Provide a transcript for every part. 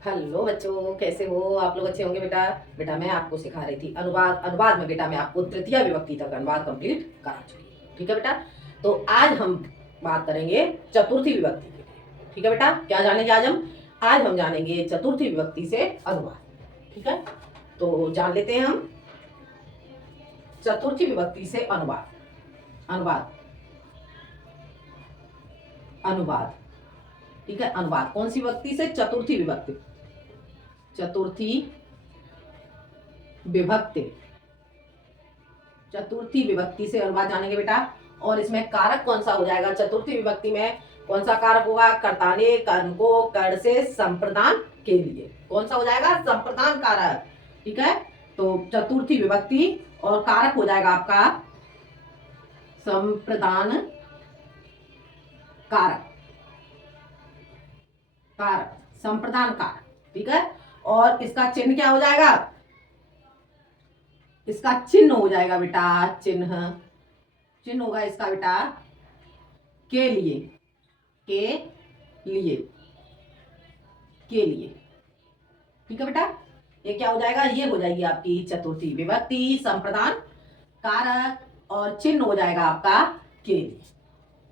Hello बच्चों, कैसे हो आप लोग? अच्छे होंगे बेटा। बेटा मैं आपको सिखा रही थी अनुवाद। अनुवाद में बेटा मैं आपको तृतीय विभक्ति तक अनुवाद कंप्लीट करा चुकी हूँ। ठीक है बेटा। तो आज हम बात करेंगे चतुर्थी विभक्ति के लिए। ठीक है बेटा। क्या जानेंगे आज हम जानेंगे चतुर्थी विभक्ति से अनुवाद। ठीक है। तो जान लेते हैं हम चतुर्थी विभक्ति से अनुवाद। अनुवाद अनुवाद ठीक है। अनुवाद कौन सी विभक्ति से? चतुर्थी विभक्ति। चतुर्थी विभक्ति चतुर्थी विभक्ति से अनुवाद जानेंगे बेटा। और इसमें कारक कौन सा हो जाएगा? चतुर्थी विभक्ति में कौन सा कारक होगा? कर्ताने कर्म को कर्ण से संप्रदान के लिए कौन सा हो जाएगा? संप्रदान कारक। ठीक है। तो चतुर्थी विभक्ति और कारक हो जाएगा आपका संप्रदान कारक। कारक संप्रदान कारक। ठीक है। और इसका चिन्ह क्या हो जाएगा? इसका चिन्ह हो जाएगा बेटा, चिन्ह होगा इसका बेटा के लिए। के लिए के लिए ठीक है बेटा। ये क्या हो जाएगा? ये हो जाएगी आपकी चतुर्थी विभक्ति, संप्रदान कारक और चिन्ह हो जाएगा आपका के लिए।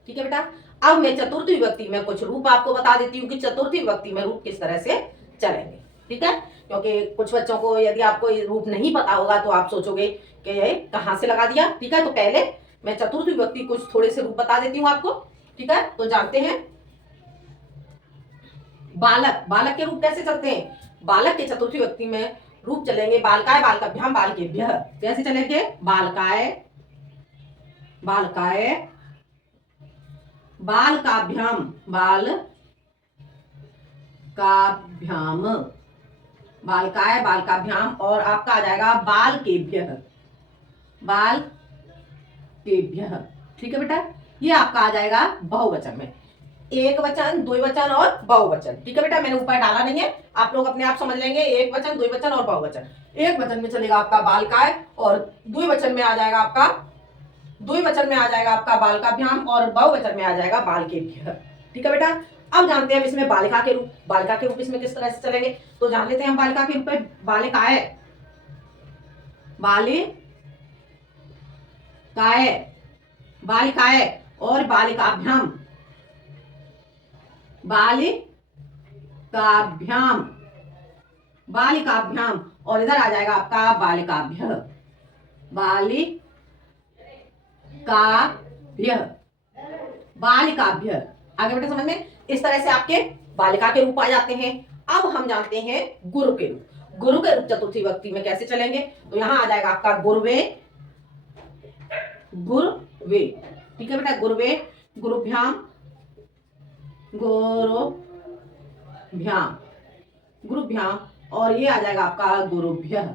ठीक है बेटा। अब मैं चतुर्थी विभक्ति में कुछ रूप आपको बता देती हूँ कि चतुर्थी विभक्ति में रूप किस तरह से चलेंगे। ठीक है। क्योंकि कुछ बच्चों को यदि आपको रूप नहीं पता होगा तो आप सोचोगे कि ये कहाँ से लगा दिया। ठीक है। तो पहले मैं चतुर्थी विभक्ति कुछ थोड़े से रूप बता देती हूँ आपको। ठीक है। तो जानते हैं बालक। बालक के रूप कैसे चलते हैं? बालक के चतुर्थी विभक्ति में रूप चलेंगे बालकाय बालकाभ्याम बालकेभ्यः। कैसे चलेंगे? बालकाय बालकाय बालकाभ्याम बालकाभ्याम बालकाय बालकाभ्याम और आपका आ जाएगा बालकेभ्यः बालकेभ्यः। ठीक है बेटा। ये आपका आ जाएगा बहुवचन में, एक वचन, द्विवचन और बहुवचन। ठीक है बेटा। मैंने ऊपर डाला नहीं है, आप लोग अपने आप समझ लेंगे। एक वचन, द्विवचन और बहुवचन। एक वचन में चलेगा आपका बालकाय और द्विवचन में आ जाएगा आपका बालकाभ्याम और बहुवचन में आ जाएगा बालकेभ्यः। ठीक है बेटा। अब जानते हैं हम इसमें बालिका के रूप। बालिका के रूप इसमें किस तरह से चलेंगे तो जान लेते हैं हम बालिका के रूप में। बालिकाय बालिकाय और बालिकाभ्याम बालिकाभ्याम और इधर आ जाएगा आपका बालिकाभ्यः बालिकाभ्यः। आगे बेटा समझ में। इस तरह से आपके बालिका के रूप आ जाते हैं। अब हम जानते हैं गुरु के रूप। गुरु के रूप चतुर्थी विभक्ति में कैसे चलेंगे तो यहां आ जाएगा आपका गुरुवे। ठीक है बेटा। गुरुवे, गुरुभ्याम और ये आ जाएगा आपका गुरुभ्यः।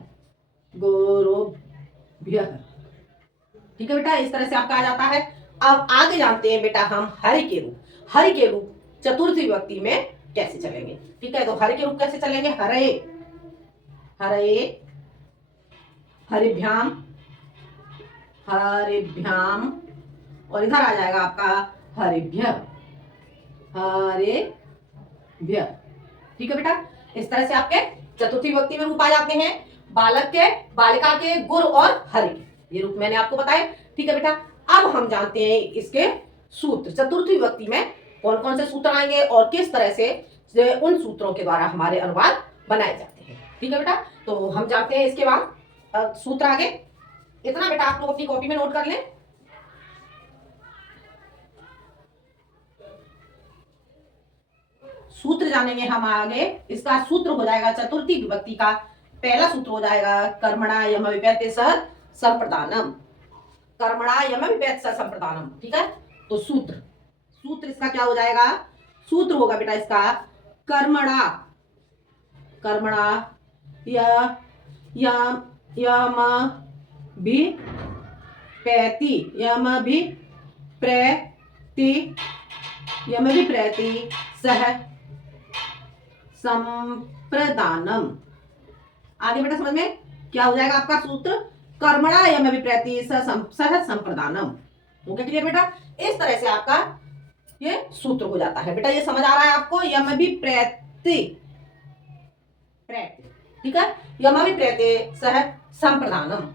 ठीक है बेटा। इस तरह से आपका आ जाता है। अब आगे जानते हैं बेटा हम हरि के रूप। हरि के रूप चतुर्थी विभक्ति में कैसे चलेंगे। ठीक है। तो हरि के रूप कैसे चलेंगे? हरिभ्याम और इधर आ जाएगा आपका हरिभ्यः। ठीक है बेटा। इस तरह से आपके चतुर्थी विभक्ति में रूप आ जाते हैं बालक के, बालिका के, गुरु और हरि के। ये रूप मैंने आपको बताया। ठीक है बेटा। अब हम जानते हैं इसके सूत्र। चतुर्थी विभक्ति में कौन कौन से सूत्र आएंगे और किस तरह से उन सूत्रों के द्वारा हमारे अनुवाद बनाए जाते हैं। ठीक है बेटा। तो हम जानते हैं इसके बाद सूत्र आगे। इतना बेटा आप लोग अपनी कॉपी में नोट कर लें। सूत्र जानेंगे हम आगे। इसका सूत्र हो जाएगा चतुर्थी विभक्ति का पहला सूत्र हो जाएगा कर्मणा यम विपेत्य सह संप्रदानम। ठीक है। तो सूत्र इसका क्या हो जाएगा? सूत्र होगा बेटा इसका कर्मणा यम विप्रति सह संप्रदानम। आगे बेटा समझ में क्या हो जाएगा आपका सूत्र? कर्मणा यम विप्रति सह संप्रदानम। हो गया क्लियर बेटा? इस तरह से आपका ये सूत्र हो जाता है बेटा। ये समझ आ रहा है आपको? यम विप्रति प्रत्यय, ठीक है। यमवि प्रत्यय सह संप्रदानम,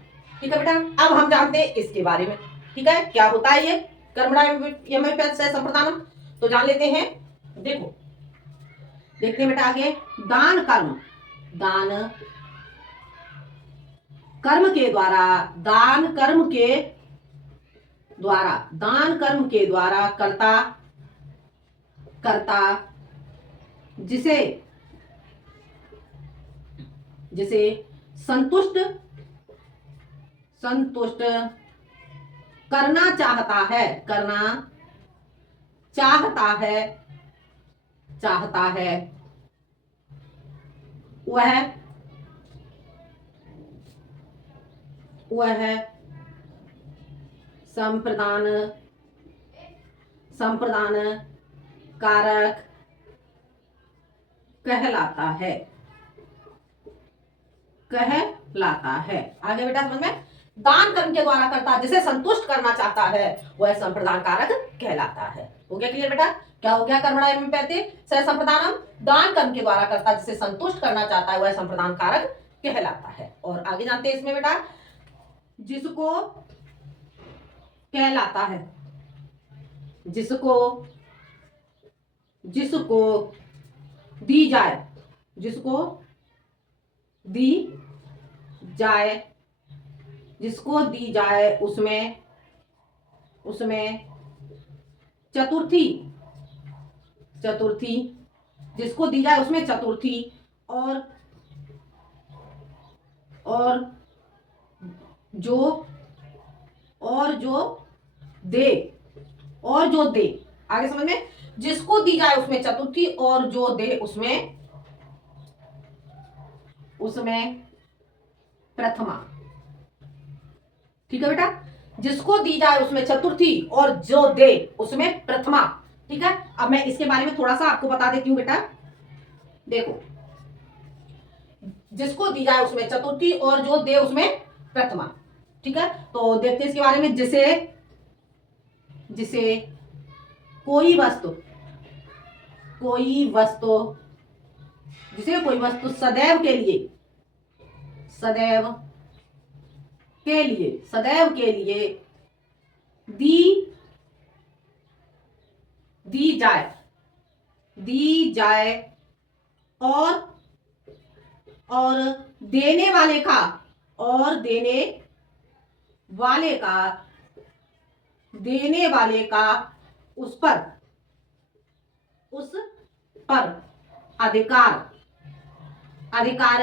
ठीक है बेटा। अब हम जानते हैं इसके बारे में, ठीक है, क्या होता है ये कर्मणा यमवि प्रत्यय सह संप्रदानम, तो जान लेते हैं। देखो देखते हैं बेटा आगे, दान कर्म, दान कर्म के द्वारा, दान कर्म के द्वारा, दान कर्म के द्वारा कर्ता, कर्ता जिसे, जिसे संतुष्ट, संतुष्ट करना चाहता है, करना चाहता है, चाहता है, वह, वह संप्रदान, संप्रदान कारक कहलाता है, कहलाता है। आगे बेटा समझ में, दान कर्म के द्वारा करता जिसे संतुष्ट करना चाहता है वह संप्रदान कारक कहलाता है। हो गया क्लियर बेटा? क्या हो गया? कर्मणा एवं प्रत्यय सह संप्रदानम, दान कर्म के द्वारा करता जिसे संतुष्ट करना चाहता है वह संप्रदान कारक कहलाता है। और आगे जानते हैं इसमें बेटा, जिसको कहलाता है, जिसको, जिसको दी जाए, जिसको दी जाए, जिसको दी जाए उसमें, उसमें चतुर्थी, चतुर्थी, जिसको दी जाए उसमें चतुर्थी, और जो, और जो दे, और जो दे, आगे समझ में, जिसको दी जाए उसमें चतुर्थी और जो दे उसमें, उसमें प्रथमा, ठीक है बेटा। जिसको दी जाए उसमें चतुर्थी और जो दे उसमें प्रथमा, ठीक है। अब मैं इसके बारे में थोड़ा सा आपको बता देती हूं बेटा। देखो, जिसको दी जाए उसमें चतुर्थी और जो दे उसमें प्रथमा, ठीक है। तो देखते हैं इसके बारे में। जिसे, जिसे कोई वस्तु, कोई वस्तु, जिसे कोई वस्तु सदैव के लिए, सदैव के लिए, सदैव के लिए दी, दी जाए, दी जाए, और देने वाले का, और देने वाले का, देने वाले का उस पर, उस पर अधिकार, अधिकार,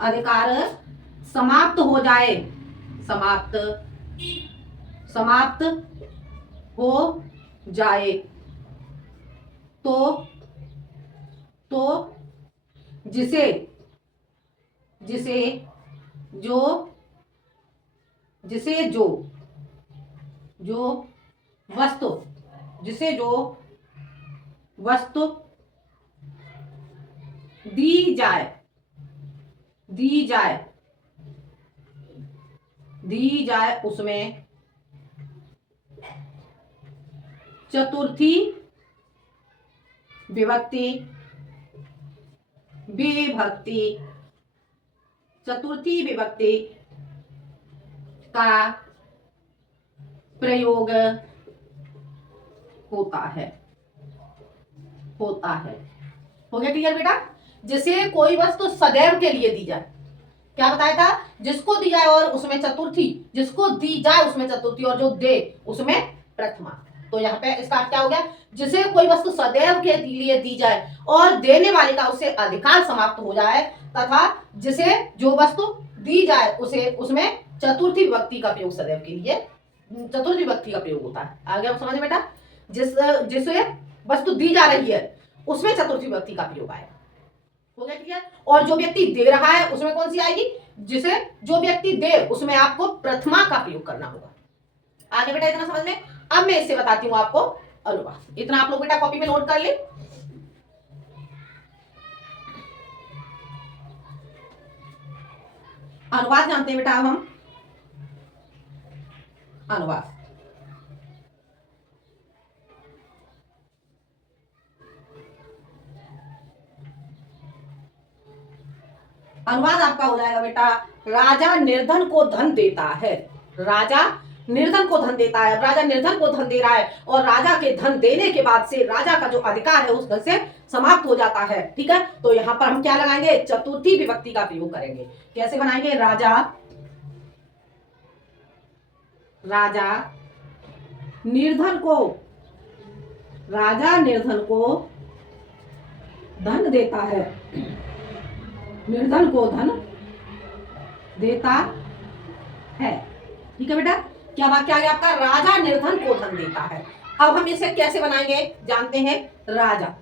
अधिकार समाप्त हो जाए, समाप्त, समाप्त हो जाए, तो जिसे, जिसे जो, जिसे जो, जो वस्तु, जिसे जो वस्तु दी जाए, दी जाए, दी जाए उसमें चतुर्थी विभक्ति, विभक्ति, चतुर्थी विभक्ति का प्रयोग होता है, होता है। हो गया क्लियर बेटा? जिसे कोई वस्तु सदैव के लिए दी जाए, क्या बताया था? जिसको दी जाए और उसमें चतुर्थी, जिसको दी जाए उसमें चतुर्थी और जो दे उसमें प्रथमा। तो यहाँ पे इसका अर्थ क्या हो गया? जिसे कोई वस्तु सदैव के लिए दी जाए और देने वाले का उसे अधिकार समाप्त हो जाए, तथा जिसे जो वस्तु दी जाए उसे, उसमें चतुर्थी विभक्ति का प्रयोग सदैव के लिए, चतुर्थी विभक्ति का प्रयोग होता है। आगे आप समझे बेटा? जिसे वस्तु दी जा रही है उसमें चतुर्थी विभक्ति का प्रयोग आएगा। हो गया क्लियर? और जो व्यक्ति दे रहा है उसमें कौन सी आएगी? जिसे जो व्यक्ति दे उसमें आपको प्रथमा का प्रयोग करना होगा। आगे बेटा इतना समझ में? अब मैं इससे बताती हूं आपको अनुवाद। इतना आप लोग बेटा कॉपी में नोट कर ले। अनुवाद जानते हैं बेटा अब हम। अनुवाद, अनुवाद आपका हो जाएगा बेटा, राजा निर्धन को धन देता है। राजा निर्धन को धन देता है। राजा निर्धन को धन दे रहा है और राजा के धन देने के बाद से राजा का जो अधिकार है उस धन से समाप्त हो जाता है। ठीक है, तो यहां पर हम क्या लगाएंगे, चतुर्थी विभक्ति का प्रयोग करेंगे। कैसे बनाएंगे, राजा निर्धन को, राजा निर्धन को धन देता है, निर्धन को धन देता है। ठीक है बेटा, क्या वाक्य आ गया आपका, राजा निर्धन को धन देता है। अब हम इसे कैसे बनाएंगे जानते हैं, राजा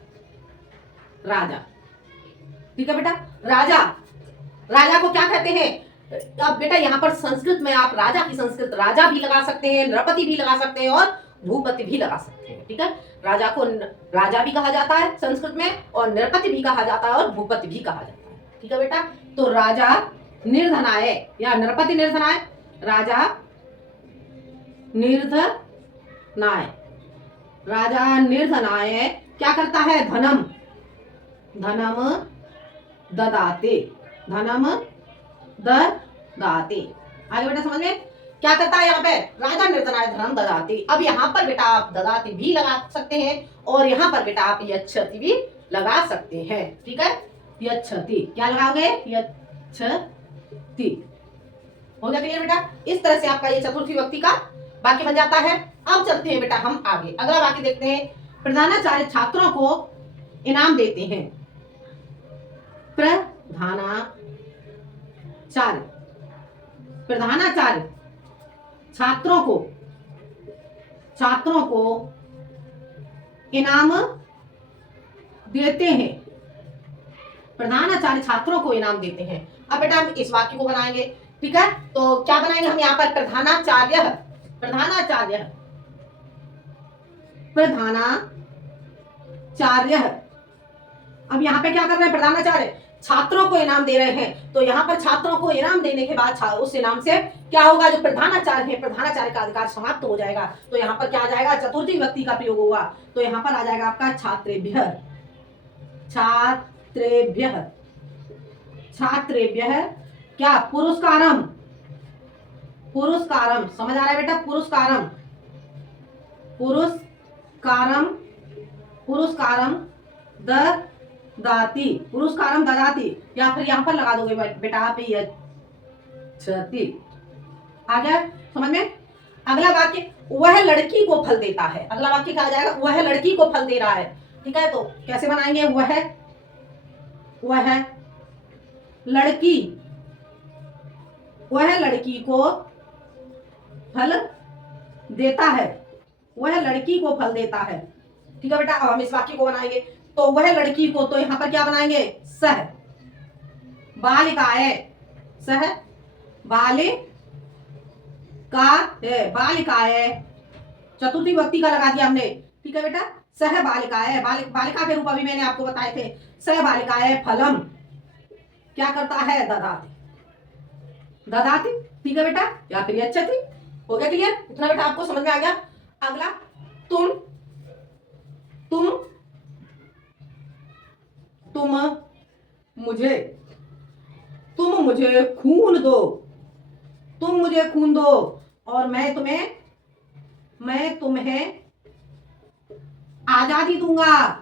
ठीक है बेटा, राजा को क्या कहते हैं। अब बेटा यहाँ पर संस्कृत में आप राजा की संस्कृत राजा भी लगा सकते हैं, नृपति भी लगा सकते हैं और भूपति भी लगा सकते हैं। ठीक है, राजा को राजा भी कहा जाता है संस्कृत में और नृपति भी कहा जाता है और भूपति भी कहा जाता है। ठीक है बेटा, तो राजा निर्धनाय या नृपति निर्धनाय, राजा निर्धनाय क्या करता है, धनम ददाते, आगे बेटा समझ में क्या करता है, यहाँ पे राजा निर्धनाय धनम ददाते। अब यहाँ पर बेटा आप ददाते भी लगा सकते हैं और यहाँ पर बेटा आप यच्छति भी लगा सकते हैं। ठीक है, यच्छति क्या लगाओगे, यच्छति। हो गया क्लियर बेटा, इस तरह से आपका ये चतुर्थी विभक्ति का वाक्य बन जाता है। अब चलते हैं बेटा हम आगे, अगला वाक्य देखते हैं। प्रधानाचार्य छात्रों को इनाम देते हैं। प्रधानाचार्य छात्रों को इनाम देते हैं। प्रधानाचार्य छात्रों को इनाम देते हैं। अब बेटा हम इस वाक्य को बनाएंगे। ठीक है, तो क्या बनाएंगे हम यहाँ पर, प्रधानाचार्य अब यहाँ पे क्या कर रहे हैं, प्रधानाचार्य छात्रों को इनाम दे रहे हैं। तो यहाँ पर छात्रों को इनाम देने के बाद उस इनाम से क्या होगा, जो प्रधानाचार्य है प्रधानाचार्य का अधिकार समाप्त हो जाएगा। तो यहाँ पर क्या आ जाएगा, चतुर्थी विभक्ति का प्रयोग होगा। तो यहाँ पर आ जाएगा आपका छात्रेभ्यः क्या, पुरस्कारम, समझ आ रहा है बेटा, पुरस्कारम ददाति, या फिर यहाँ पर लगा दोगे बेटा आप यच्छति। आ गया समझ में। अगला वाक्य, वह लड़की को फल देता है। अगला वाक्य क्या आ जाएगा, वह लड़की को फल दे रहा है। ठीक है, तो कैसे बनाएंगे, वह लड़की को फल देता है। ठीक है बेटा, अब हम इस वाक्य को बनाएंगे। तो वह लड़की को, तो यहां पर क्या बनाएंगे, सह बालिकाए, चतुर्थी विभक्ति का लगा दिया हमने। ठीक है बेटा, सह बालिकाए, बालिका के रूप अभी मैंने आपको बताए थे। सह बालिकाए फलम क्या करता है, ददाति। ठीक है बेटा, या फिर यच्छति। हो गया क्लियर, इतना बेटा आपको समझ में आ गया। अगला, तुम मुझे खून दो और मैं तुम्हें आजादी दूंगा।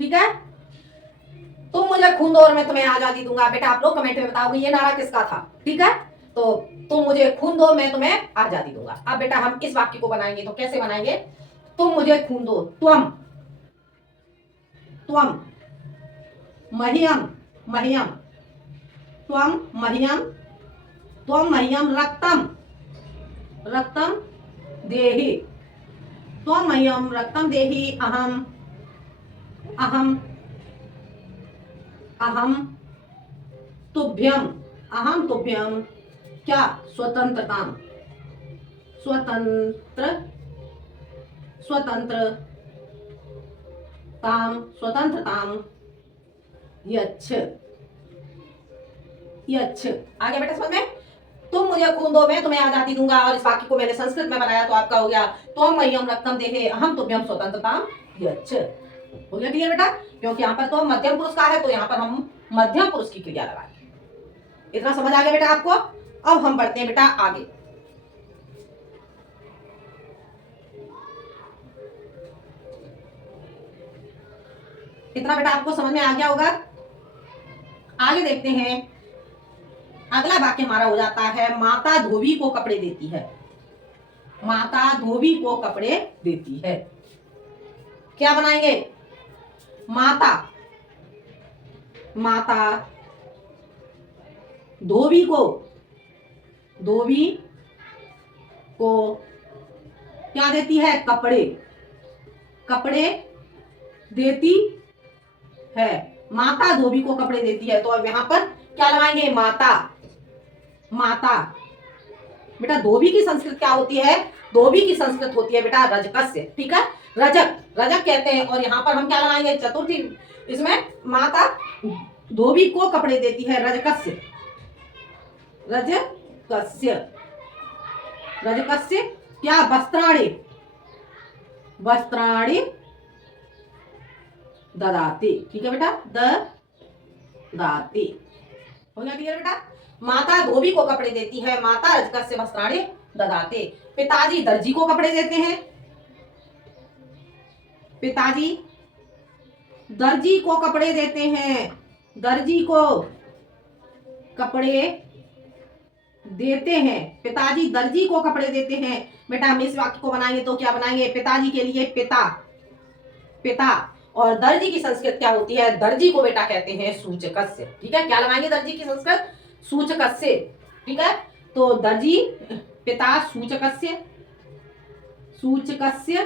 ठीक है, तुम मुझे खून दो और मैं तुम्हें आजादी दूंगा। बेटा आप लोग कमेंट में बताओगे ये नारा किसका था। ठीक है, तो तुम मुझे खून दो मैं तुम्हें आजादी दूंगा। अब बेटा हम इस वाक्य को बनाएंगे, तो कैसे बनाएंगे, तुम मुझे खून दो, त्वम मह्यम रक्तम देहि, त्वम मह्यम रक्तम देहि, अहम तुभ्यम क्या, स्वतंत्रताम यच्छ। आ गया बेटा समझ में। तुम मुझे खून दो मैं तुम्हें आजादी दूंगा, और इस वाक्य को मैंने संस्कृत में बनाया तो आपका हो गया त्वं मह्यम रक्तम देहे अहम तुभ्यम स्वतंत्रताम यच्छ। हो गया क्लियर बेटा? क्योंकि यहाँ पर तो मध्यम पुरुष का है तो यहाँ पर हम मध्यम पुरुष की क्रिया लगाएंगे। इतना समझ आ गया बेटा आपको? अब हम बढ़ते हैं बेटा आगे। इतना बेटा आपको समझ में आ गया होगा। आगे देखते हैं, अगला वाक्य हमारा हो जाता है माता धोबी को कपड़े देती है। माता धोबी को कपड़े देती है। क्या बनाएंगे? माता, माता धोबी को, धोबी को क्या देती है? कपड़े, कपड़े देती है। माता धोबी को कपड़े देती है, तो अब यहां पर क्या लगाएंगे? माता, माता। बेटा धोबी की संस्कृत क्या होती है? धोबी की संस्कृत होती है बेटा रजकस्य, ठीक है? रजक, रजक कहते हैं। और यहां पर हम क्या लगाएंगे? चतुर्थी। इसमें माता धोबी को कपड़े देती है रजकस्य, रजकस्य, रजकस्य क्या? वस्त्राणि, वस्त्राणि ददाति, ठीक है बेटा? ददाति। हो गया क्लियर बेटा? माता धोबी को कपड़े देती है, माता रजकस्य वस्त्राणि ददाते। पिताजी दर्जी को कपड़े देते हैं, पिताजी दर्जी को कपड़े देते हैं, दर्जी को कपड़े देते हैं, पिताजी दर्जी को कपड़े देते हैं। बेटा हम इस वाक्य को बनाएंगे तो क्या बनाएंगे? पिताजी के लिए पिता, पिता। और दर्जी की संस्कृत क्या होती है? दर्जी को बेटा कहते हैं सूचकस्य, ठीक है? क्या लगाएंगे दर्जी की संस्कृत? सूचकस्य, ठीक है? तो दर्जी पिता सूचकस्य, सूचकस्य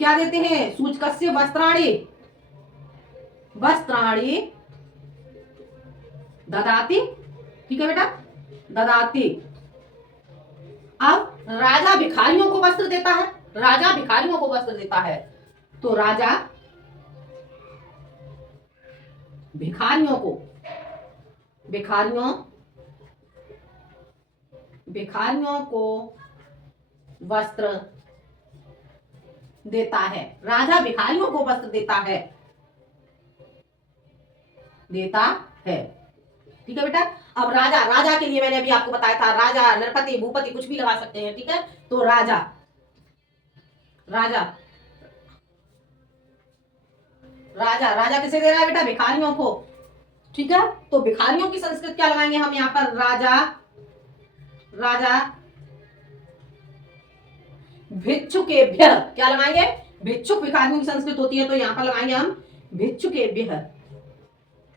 क्या देते हैं? सूचकस्य वस्त्राणि, वस्त्राणि ददाति, ठीक है बेटा? ददाति। अब राजा भिखारियों को वस्त्र देता है, राजा भिखारियों को वस्त्र देता है, तो राजा भिखारियों को, भिखारियों, भिखारियों को वस्त्र देता है। राजा भिखारियों को वस्त्र देता है, देता है, ठीक है बेटा? अब राजा, राजा के लिए मैंने अभी आपको बताया था राजा, नरपति, भूपति कुछ भी लगा सकते हैं, ठीक है? तो राजा, राजा, राजा, राजा किसे दे रहा है बेटा? भिखारियों को, ठीक है? तो भिखारियों की संस्कृत क्या लगाएंगे हम यहाँ पर? राजा, राजा भिक्षुकेभ्य, क्या लगाएंगे? भिक्षुक भिखारियों की संस्कृत होती है तो यहाँ पर लगाएंगे हम भिक्षुकेभ्य,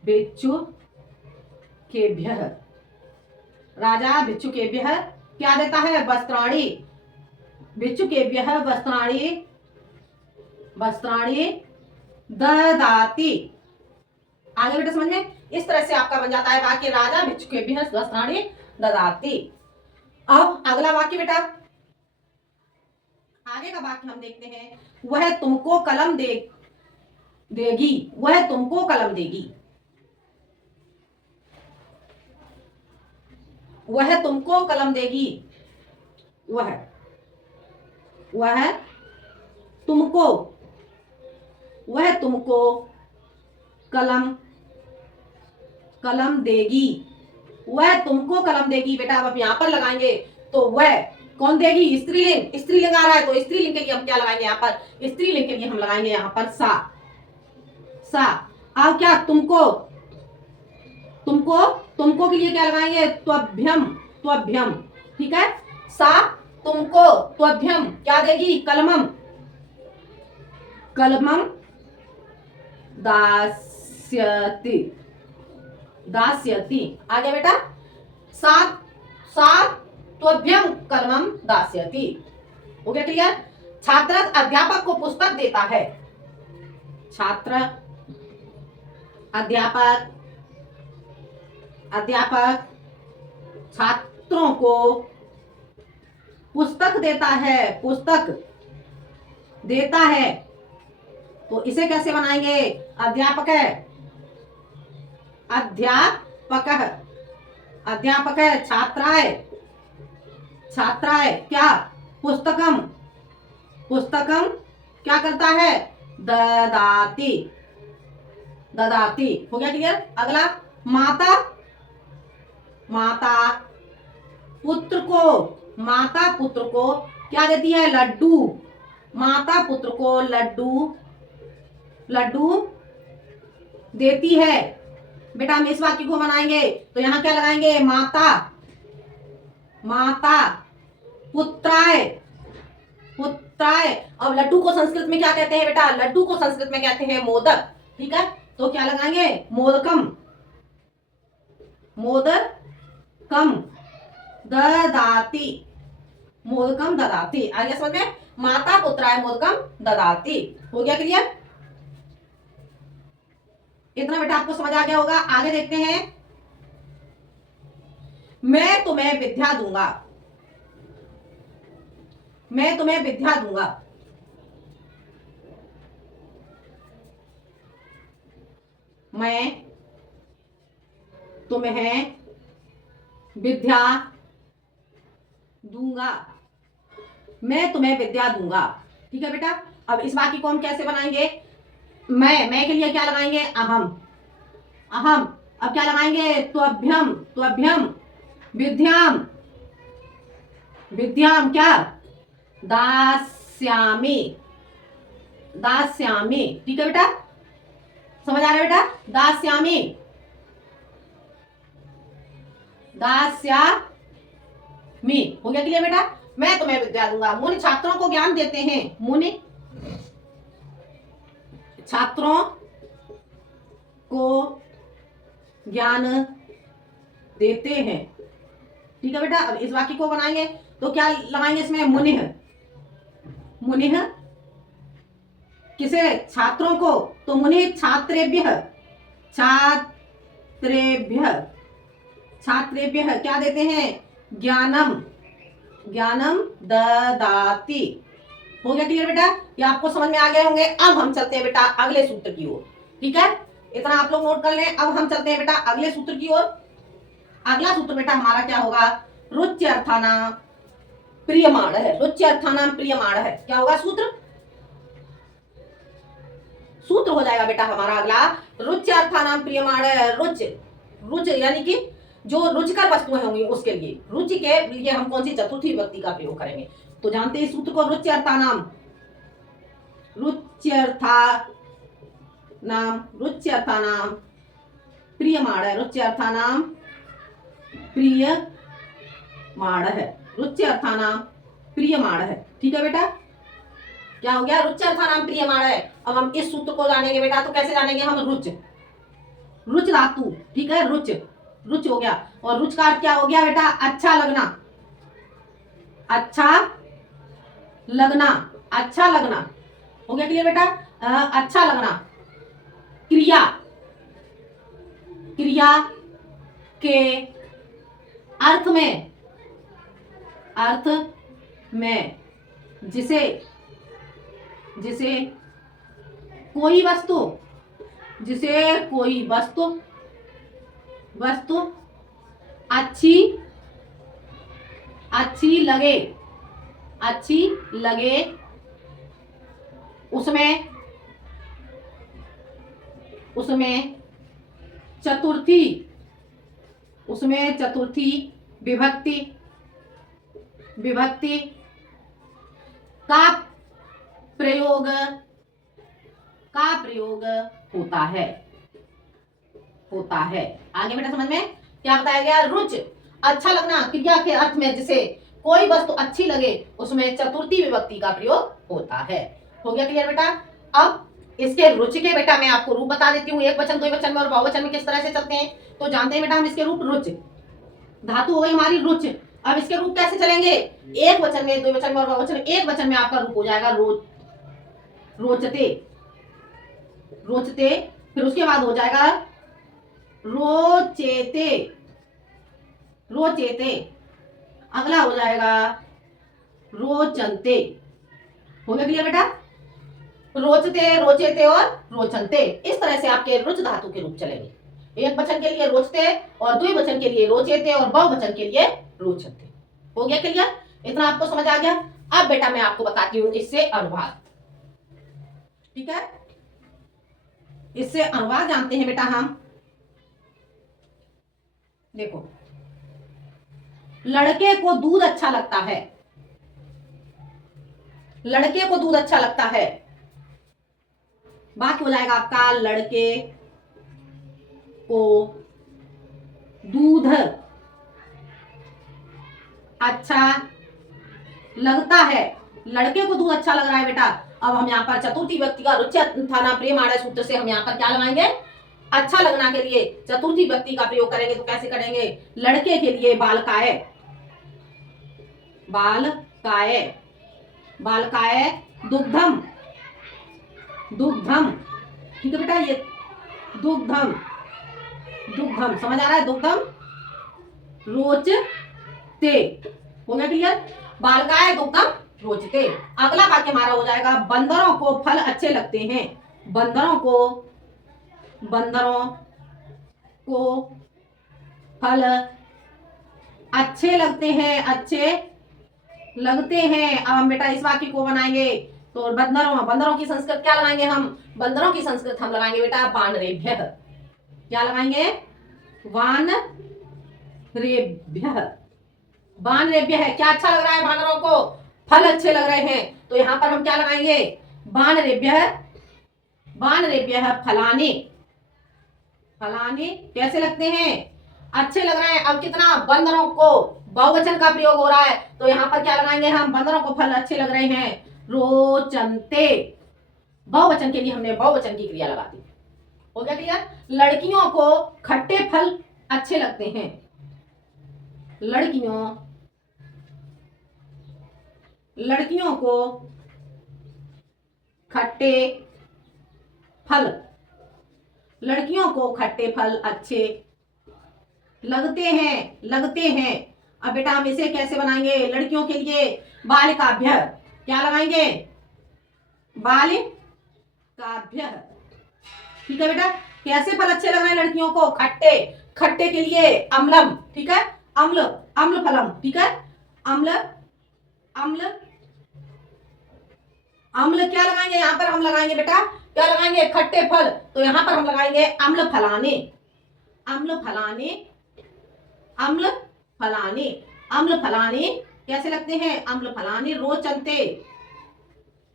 भिक्षुकेभ्य। राजा भिक्षुकेभ्य क्या देता है? वस्त्राणि, भिक्षुकेभ्य वस्त्राणि, वस्त्राणि ददाति। आगे बेटा समझ में? इस तरह से आपका बन जाता है वाक्य राजा भिक्षुकेभ्य वस्त्राणि ददाति। अब अगला वाक्य बेटा, आगे का वाक्य हम देखते हैं, वह तुमको कलम देगी, वह तुमको कलम देगी, वह तुमको कलम देगी, वह तुमको, वह तुमको कलम, कलम देगी, वह तुमको कलम देगी। बेटा अब यहां पर लगाएंगे तो वह कौन देगी? स्त्रीलिंग, स्त्रीलिंग आ रहा है तो स्त्रीलिंग के लिए हम क्या लगाएंगे? यहाँ पर स्त्रीलिंग के लिए हम लगाएंगे यहाँ पर सा, सा। अब क्या? तुमको, तुमको, तुमको के लिए क्या लगाएंगे? त्वभ्यम, त्वभ्यम, ठीक है? सा तुमको, त्वभ्यम क्या देगी? कलमम, कलमम दास्यति, दास्यति। आगे बेटा सात, सात त्वभ्यम कलमम दास्यति। हो गया क्लियर? छात्र अध्यापक को पुस्तक देता है, छात्र अध्यापक, अध्यापक छात्रों को पुस्तक देता है, पुस्तक देता है, तो इसे कैसे बनाएंगे? अध्यापक है, अध्यापक, अध्यापक है, छात्राए, छात्राए क्या, पुस्तकम, पुस्तकम क्या करता है, ददाती, ददाती। हो गया क्लियर। अगला माता, माता पुत्र को, माता पुत्र को क्या देती है, लड्डू, माता पुत्र को लड्डू, लड्डू देती है। बेटा हम इस वाक्य को बनाएंगे तो यहां क्या लगाएंगे, माता, माता पुत्राय, पुत्राय। अब लड्डू को संस्कृत में क्या कहते हैं बेटा, लड्डू को संस्कृत में कहते हैं मोदक। ठीक है, तो क्या लगाएंगे, मोदकम, मोदकम ददाती, मोदकम ददाती। आगे समझ में, माता पुत्राय मोदकम ददाती। हो गया क्लियर। इतना बेटा आपको समझ आ गया होगा। आगे देखते हैं, मैं तुम्हें विद्या दूंगा, मैं तुम्हें विद्या दूंगा, मैं तुम्हें विद्या दूंगा, मैं तुम्हें विद्या दूंगा। ठीक है बेटा, अब इस वाक्य को हम कैसे बनाएंगे, मैं के लिए क्या लगाएंगे, अहम, अहम। अब क्या लगाएंगे, त्वभ्यम, त्वभ्यम विद्याम, विद्याम क्या, दास्यामि, दास्यामि। ठीक है बेटा, समझ आ रहा है बेटा, दास्यामि, दास्यामि। हो गया क्लियर बेटा। मैं तुम्हें विद्या दूंगा, मुनि छात्रों को ज्ञान देते हैं, मुनि छात्रों को ज्ञान देते हैं। ठीक है बेटा, अब इस वाक्य को बनाएंगे तो क्या लगाएंगे इसमें, मुनिह, मुनिह किसे, छात्रों को, तो मुनि छात्रेभ्यः, छात्रेभ्यः, छात्रेभ्यः क्या देते हैं, ज्ञानम, ज्ञानम ददाति। हो गया क्लियर बेटा, ये आपको समझ में आ गए होंगे। अब हम चलते हैं बेटा अगले सूत्र की ओर। ठीक है, इतना आप लोग नोट कर लें। अब हम चलते हैं बेटा अगले सूत्र की ओर। अगला सूत्र बेटा हमारा क्या होगा, रुच्यर्थानां प्रियमाण है, रुच्यर्थानां प्रियमाण है। क्या होगा सूत्र, सूत्र हो जाएगा बेटा हमारा अगला, रुच्यर्थानां प्रियमाण है। रुच, रुच यानी कि जो रुचिकर वस्तुएं होंगी उसके लिए, रुचि के लिए हम कौन सी चतुर्थी विभक्ति का प्रयोग करेंगे, तो जानते हैं सूत्र को, रुच्यर्थानां, रुच्यर्थानां, रुच्यर्थानां प्रियमाण है, रुच्यर्थानां प्रियमाण है, रुच्यर्थानां प्रियमाण है। ठीक है बेटा, क्या हो गया, रुच्यर्थानां प्रियमाण है। अब हम इस सूत्र को जानेंगे बेटा, तो कैसे जानेंगे हम, रुच, रुच धातु। ठीक है, रुच, रुच हो गया, और रुच का अर्थ क्या हो गया बेटा, अच्छा लगना, अच्छा लगना, अच्छा लगना। हो गया क्लियर बेटा, अच्छा लगना। क्रिया, क्रिया के अर्थ में, अर्थ में जिसे, जिसे कोई वस्तु, जिसे कोई वस्तु, वस्तु अच्छी, अच्छी लगे, अच्छी लगे, उसमें, उसमें चतुर्थी, उसमें चतुर्थी विभक्ति, विभक्ति का प्रयोग, का प्रयोग होता है, होता है। आगे बेटा समझ में क्या बताया गया, रुच अच्छा लगना, क्रिया के अर्थ में जिसे कोई वस्तु अच्छी लगे उसमें चतुर्थी विभक्ति का प्रयोग होता है। हो गया क्लियर बेटा। अब इसके रुचि के बेटा मैं आपको रूप बता देती हूँ, एक वचन, दो वचन में और बहुवचन में किस तरह से चलते हैं। तो जानते हैं बेटा हम इसके रूप, रुच धातु हो गई हमारी रुच। अब इसके रूप कैसे चलेंगे, एक वचन में, दो वचन में और बहुवचन में। एक वचन में आपका रूप हो जाएगा रोच, रोचते, रोचते, फिर उसके बाद हो जाएगा रोचेते, रोचेते, अगला हो जाएगा रोचनते। हो गया क्लियर बेटा, रोचते, रोचेते और रोचनते, इस तरह से आपके रुच धातु के रूप चलेंगे। एक वचन के लिए रोचते और द्विवचन के लिए रोचेते और बहुवचन के लिए रोचते। हो गया क्लियर? इतना आपको समझ आ गया? अब बेटा मैं आपको बताती हूं इससे अनुवाद। ठीक है, इससे अनुवाद जानते हैं बेटा हम। देखो, लड़के को दूध अच्छा लगता है, लड़के को दूध अच्छा लगता है, वाक्य हो जाएगा आपका लड़के को दूध अच्छा लगता है। लड़के को दूध अच्छा लग रहा है बेटा। अब हम यहाँ पर चतुर्थी व्यक्ति का रुचि थाना प्रेम आड़े सूत्र से हम यहाँ पर क्या लगाएंगे? अच्छा लगना के लिए चतुर्थी व्यक्ति का प्रयोग करेंगे। तो कैसे करेंगे? लड़के के लिए बालकाय, बालकाय, बालकाय दुग्धम, दुग्धम। ठीक है बेटा, ये दुग्धम, दुग्धम समझ आ रहा है? दुग्धम रोचते। हो गया क्लियर? बालकाय दुग्धम रोचते। अगला वाक्य हमारा हो जाएगा बंदरों को फल अच्छे लगते हैं। बंदरों को, बंदरों को फल अच्छे लगते हैं, अच्छे लगते हैं। अब हम बेटा इस वाक्य को बनाएंगे तो बंदरों, बंदरों की संस्कृत क्या लगाएंगे हम? बंदरों की संस्कृत हम लगाएंगे बेटा वानरेभ्यः। क्या लगाएंगे? वानरेभ्यः, वानरेभ्यः। क्या अच्छा लग रहा है? बानरों को फल अच्छे लग रहे हैं। तो यहां पर हम क्या लगाएंगे? वानरेभ्यः, वानरेभ्यः फलानि, फलानि कैसे लगते हैं? अच्छे लग रहे हैं। अब कितना? बंदरों को, बहुवचन का प्रयोग हो रहा है। तो यहाँ पर क्या लगाएंगे हम? बंदरों को फल अच्छे लग रहे हैं, रोचन्ते। बहुवचन के लिए हमने बहुवचन की क्रिया लगा दी। हो गया क्लियर? लड़कियों को खट्टे फल अच्छे लगते हैं। लड़कियों, लड़कियों को खट्टे फल, लड़कियों को खट्टे फल अच्छे लगते हैं, लगते हैं। अब बेटा हम इसे कैसे बनाएंगे? लड़कियों के लिए बालिकाभ्य, क्या लगाएंगे? बालिकाभ्य। ठीक है बेटा, कैसे फल अच्छे लग रहे हैं लड़कियों को? खट्टे, खट्टे के लिए अम्लम। ठीक है, अम्ल, अम्ल फलम। ठीक है, अम्ल, अम्ल, अम्ल क्या लगाएंगे? यहां पर हम लगाएंगे बेटा, क्या लगाएंगे? खट्टे फल। तो यहां पर हम लगाएंगे अम्ल फलाने, अम्ल फलाने, अम्ल फलाने, अम्ल फलाने कैसे लगते हैं? अम्ल फलाने रोचन्ते,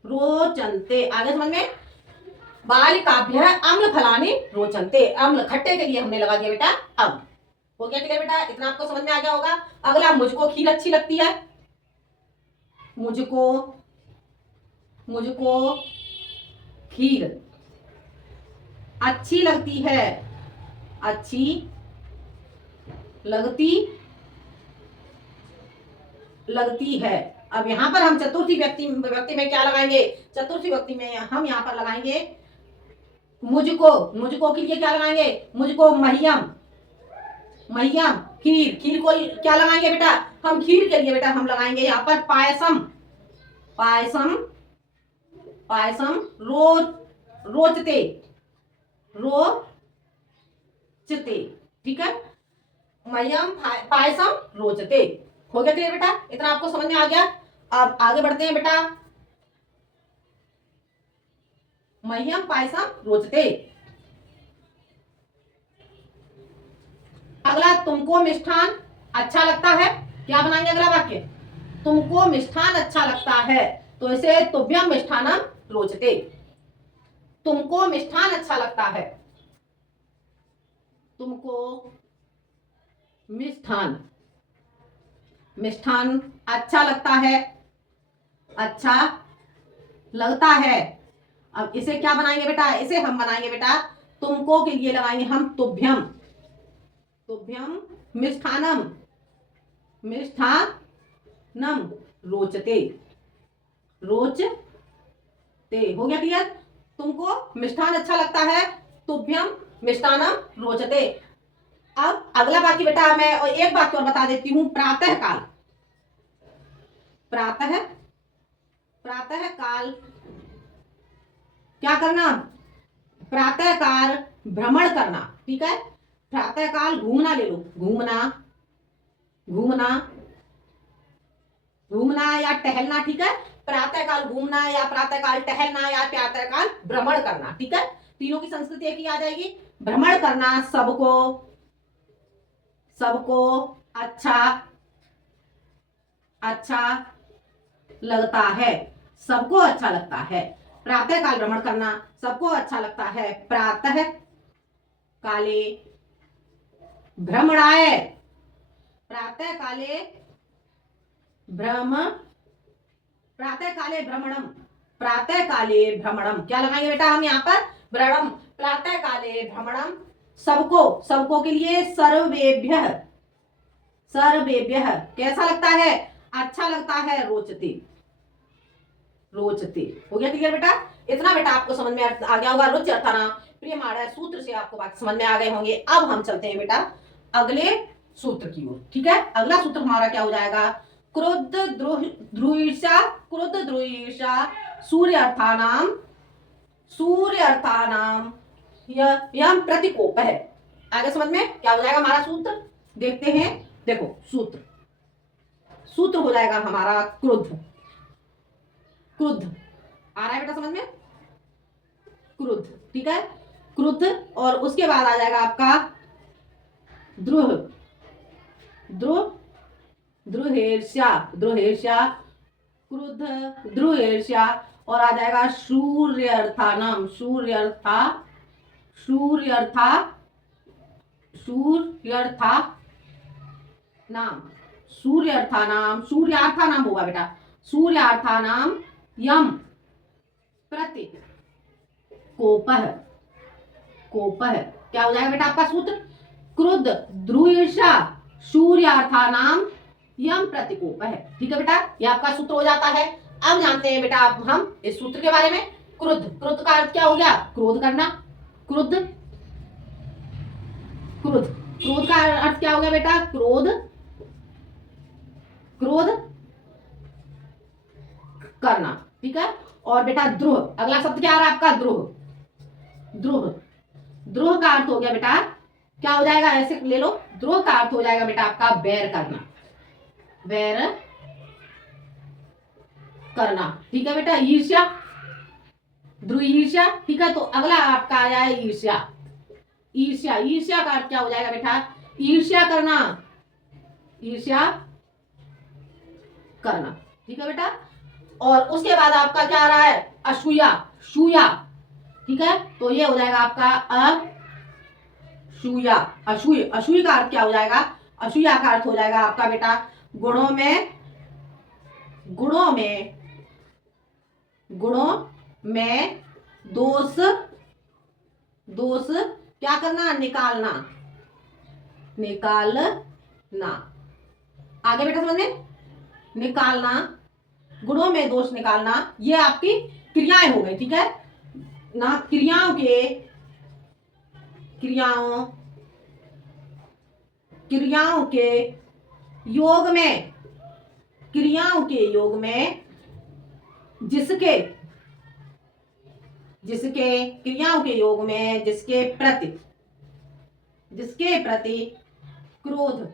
रोचन्ते। आगे समझ में? बालिकाभ्य अम्ल फलाने रोचन्ते। अम्ल खट्टे के लिए हमने लगा दिया बेटा अम्ल। हो गया ठीक है बेटा? इतना आपको समझ में आ गया होगा। अगला, मुझको खीर अच्छी लगती है। मुझको, मुझको खीर अच्छी लगती है, अच्छी लगती, लगती है। अब यहां पर हम चतुर्थी व्यक्ति में क्या लगाएंगे? चतुर्थी व्यक्ति में हम यहां पर लगाएंगे मुझको। मुझको के लिए क्या लगाएंगे? मुझको मह्यम, मह्यम खीर। खीर को क्या लगाएंगे बेटा? हम खीर के लिए बेटा हम लगाएंगे यहां पर पायसम, पायसम, पायसम रोचते, रोचते। ठीक है, मह्यम पायसम रोचते। हो गया क्लियर बेटा? इतना आपको समझ में आ गया? अब आगे बढ़ते हैं बेटा। मह्यम पायसम रोचते। अगला, तुमको मिष्ठान अच्छा लगता है। क्या बनाएंगे अगला वाक्य? तुमको मिष्ठान अच्छा लगता है। तो इसे तुभ्यम मिष्ठानम रोचते। तुमको मिष्ठान अच्छा लगता है, तुमको मिष्ठान, मिष्ठान अच्छा लगता है, अच्छा लगता है। अब इसे क्या बनाएंगे बेटा? इसे हम बनाएंगे बेटा, तुमको के लिए लगाएंगे हम तुभ्यम, तुभ्यम मिष्ठानम, मिष्ठानम रोचते, रोचते। हो गया क्लियर? तुमको मिष्ठान अच्छा लगता है, तुभ्यम मिष्ठानम रोचते। अब अगला वाक्य बेटा मैं एक वाक्य और बता देती हूं। प्रातः काल, प्रातः, प्रातः काल क्या करना? प्रातः काल भ्रमण करना। ठीक है, प्रातःकाल घूमना ले लो, घूमना, घूमना, घूमना या टहलना, ठीक है। प्रातःकाल घूमना या प्रातःकाल टहलना या प्रातःकाल भ्रमण करना, ठीक है। तीनों की संस्कृति एक ही आ जाएगी। भ्रमण करना, सबको, सबको अच्छा, अच्छा लगता है, सबको अच्छा लगता है। प्रातःकाल भ्रमण करना, सबको अच्छा लगता है। प्रातः काले भ्रमणाय, प्रातः काले भ्रम, प्रातः काले भ्रमणम, प्रातः काले भ्रमणम, क्या लगाएंगे बेटा हम यहाँ पर, भ्रमणम, प्रातः काले भ्रमणम, सबको, सबको के लिए सर्वेभ्यः, सर्वेभ्यः कैसा लगता है, अच्छा लगता है, रोचते, रोचते। हो गया क्लियर बेटा। इतना बेटा आपको समझ में आ गया होगा। रुचि अर्थानाम प्रियमाणः सूत्र से आपको बात समझ में आ गए होंगे। अब हम चलते हैं बेटा अगले सूत्र की ओर, ठीक है। अगला सूत्र हमारा क्या हो जाएगा, क्रोध ध्रुईषा, क्रोध ध्रुईषा सूर्य अर्थानाम, सूर्य अर्थानाम यम प्रतिकोप है। आगे समझ में क्या हो जाएगा हमारा सूत्र, देखते हैं। देखो सूत्र, सूत्र हो जाएगा हमारा क्रोध, क्रुद्ध आ रहा है बेटा समझ में, क्रुद्ध, ठीक है। क्रुद्ध और उसके बाद आ जाएगा आपका द्रुह, द्रुह, द्रुहेर्ष्या, द्रुहेर्ष्या, क्रुद्ध, द्रुहेर्ष्या, और आ जाएगा सूर्य अर्थानाम, सूर्य अर्था, सूर्य अर्था, सूर्य अर्था नाम, सूर्य अर्था नाम, सूर्यार्था नाम होगा बेटा, सूर्यार्था नाम यम प्रति कोपह, कोपह क्या हो जाएगा बेटा आपका सूत्र, क्रुद्ध ध्रुईषा सूर्यार्था नाम यम प्रतिकोप है, ठीक है बेटा। ये आपका सूत्र हो जाता है। अब जानते हैं बेटा आप हम इस सूत्र के बारे में। क्रुद्ध, क्रुद्ध का अर्थ क्या हो गया, क्रोध करना, क्रुद्ध, क्रोध, क्रोध का अर्थ क्या हो गया बेटा, क्रोध, क्रोध करना, ठीक है। और बेटा द्रोह, अगला शब्द क्या आ रहा है आपका, द्रोह, द्रोह, द्रोह का अर्थ हो गया बेटा क्या हो जाएगा, ऐसे ले लो, द्रोह का अर्थ हो जाएगा बेटा आपका बैर करना, बैर करना, ठीक है बेटा। ईर्ष्या, ध्रुव ईर्ष्या, ठीक है। तो अगला आपका आया है ईर्ष्या, ईर्ष्या, ईर्ष्या का अर्थ क्या हो जाएगा बेटा, ईर्ष्या करना, ईर्ष्या करना, ठीक है बेटा। और उसके बाद आपका क्या आ रहा है, असूया, सूया, ठीक है। तो ये हो जाएगा आपका असूया, असूय, असूय का अर्थ क्या हो जाएगा, असूया का अर्थ हो जाएगा आपका बेटा गुणों में, गुणों में, गुणों में दोष, दोष क्या करना, निकालना, निकालना, आगे बेटा समझ में, निकालना, गुणों में दोष निकालना, ये आपकी क्रियाएं हो गई, ठीक है ना। क्रियाओं के, क्रियाओं, क्रियाओं के योग में, क्रियाओं के योग में जिसके, जिसके, क्रियाओं के योग में जिसके प्रति, जिसके प्रति क्रोध,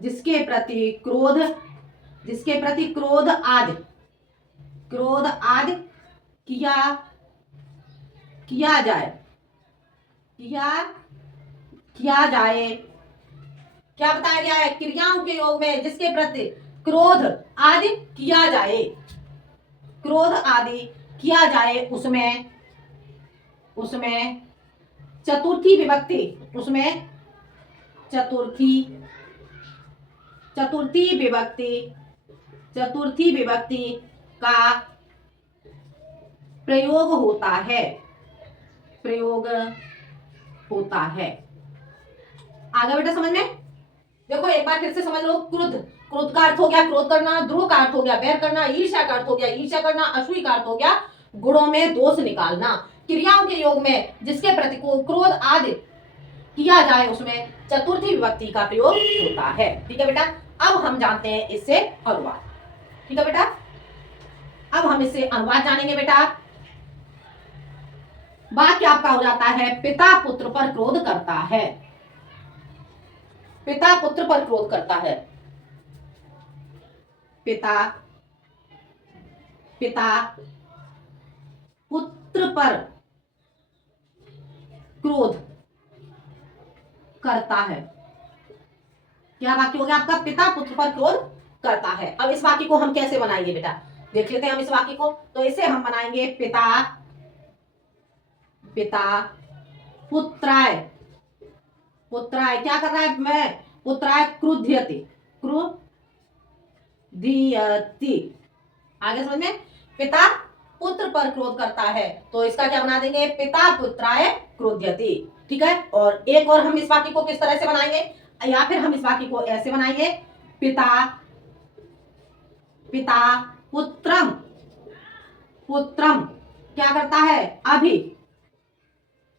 जिसके प्रति क्रोध, जिसके प्रति क्रोध आदि, क्रोध आदि किया, किया जाए, किया, किया जाए, क्या बताया गया है, क्रियाओं के योग में जिसके प्रति क्रोध आदि किया जाए, क्रोध आदि किया जाए, उसमें, उसमें चतुर्थी विभक्ति, उसमें चतुर्थी, चतुर्थी विभक्ति, चतुर्थी विभक्ति का प्रयोग होता है, प्रयोग होता है। आगे बेटा समझ में, देखो एक बार फिर से समझ लो। क्रोध, क्रोध का अर्थ हो गया क्रोध करना, द्रोह का अर्थ हो गया बैर करना, ईर्ष्या का अर्थ हो गया ईर्ष्या करना, असूय का अर्थ हो गया गुणों में दोष निकालना, क्रियाओं के योग में जिसके प्रति क्रोध आदि किया जाए उसमें चतुर्थी विभक्ति का प्रयोग होता है, ठीक है बेटा। अब हम जानते हैं इससे अनुवाद, ठीक है बेटा। अब हम इससे अनुवाद जानेंगे बेटा। वाक्य आपका हो जाता है पिता पुत्र पर क्रोध करता है। पिता पुत्र पर क्रोध करता है। पिता पिता पुत्र पर क्रोध करता है। क्या वाक्य हो गया आपका? पिता पुत्र पर क्रोध करता है। अब इस वाक्य को हम कैसे बनाएंगे बेटा, देख लेते हैं हम इस वाक्य को। तो इसे हम बनाएंगे पिता पिता पुत्राय। पुत्राय क्या कर रहा है? मैं पुत्राय क्रुध्यति। क्रुध्यति आगे समझ में? पिता पुत्र पर क्रोध करता है, तो इसका क्या बना देंगे? पिता पुत्राय क्रोध्यति। ठीक है। और एक और हम इस वाक्य को किस तरह से बनाएंगे, या फिर हम इस वाक्य को ऐसे बनाएंगे, पिता पिता पुत्रम पुत्रम क्या करता है?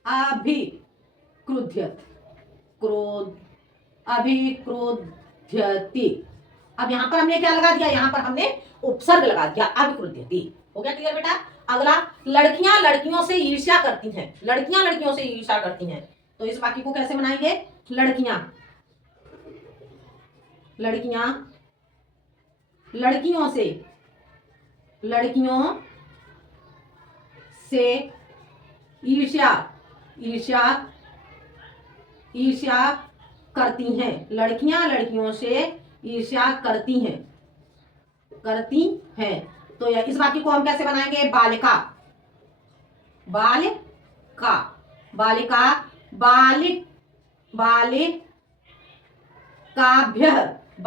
अभि क्रुध्यत क्रोध अभिक्रोध्यति। अब यहां पर हमने क्या लगा दिया? यहां पर हमने उपसर्ग लगा दिया, अभिक्रोध्यति। हो गया क्लियर बेटा? अगला, लड़कियां लड़कियों से ईर्ष्या करती हैं। लड़कियां लड़कियों से ईर्ष्या करती हैं, तो इस वाक्य को कैसे बनाएंगे? लड़कियां लड़कियां लड़कियों से ईर्ष्या करती हैं। लड़कियां लड़कियों से ईर्ष्या करती हैं तो इस वाक्य को हम कैसे बनाएंगे? बालिका बालिका बालिका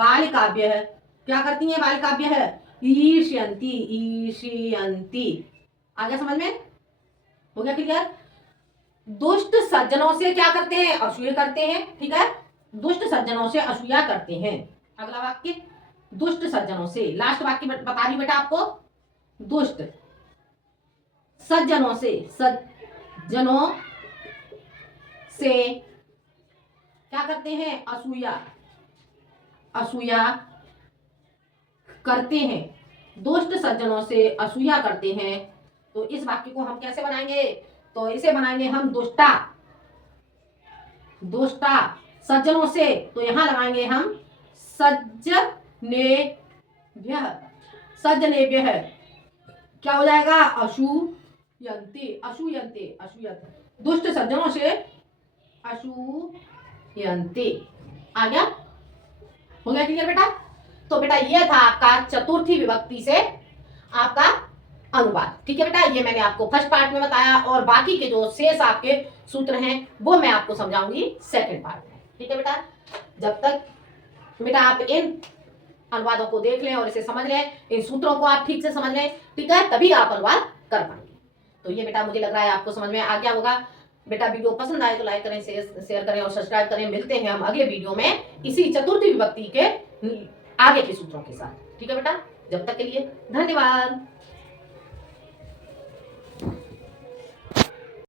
बालिकाभ्यः क्या करती हैं? बालिकाभ्यः ईर्ष्यन्ति। आगे समझ में? हो गया क्लियर? दुष्ट सज्जनों से क्या करते हैं? असूया करते हैं। ठीक है, दुष्ट सज्जनों से असूया करते हैं। अगला वाक्य, दुष्ट सज्जनों से। लास्ट वाक्य बता रही बेटा आपको। दुष्ट सज्जनों से क्या करते हैं? असूया करते हैं। दुष्ट सज्जनों से असूया करते हैं, तो इस वाक्य को हम कैसे बनाएंगे? तो इसे बनाएंगे हम दुष्टा सज्जनों से, तो यहां लगाएंगे हम सज्जनेभ्यः क्या हो जाएगा? असूयन्ते दुष्ट सज्जनों से असूयन्ते। आ गया? हो गया क्लियर बेटा? तो बेटा ये था आपका चतुर्थी विभक्ति से आपका अनुवाद। ठीक है बेटा, ये मैंने आपको फर्स्ट पार्ट में बताया, और बाकी के जो शेष आपके सूत्र हैं वो मैं आपको समझाऊंगी सेकंड पार्ट में। ठीक है बेटा, जब तक बेटा आप इन अनुवादों को देख लें और इसे समझ लें, इन सूत्रों को आप ठीक से समझ लें, ठीक है, तभी आप अनुवाद कर पाएंगे। तो ये बेटा मुझे लग रहा है आपको समझ में आ गया होगा। बेटा वीडियो पसंद आए तो लाइक करें, शेयर करें और सब्सक्राइब करें। मिलते हैं हम अगले वीडियो में इसी चतुर्थी विभक्ति के आगे के सूत्रों के साथ। ठीक है बेटा, जब तक के लिए धन्यवाद।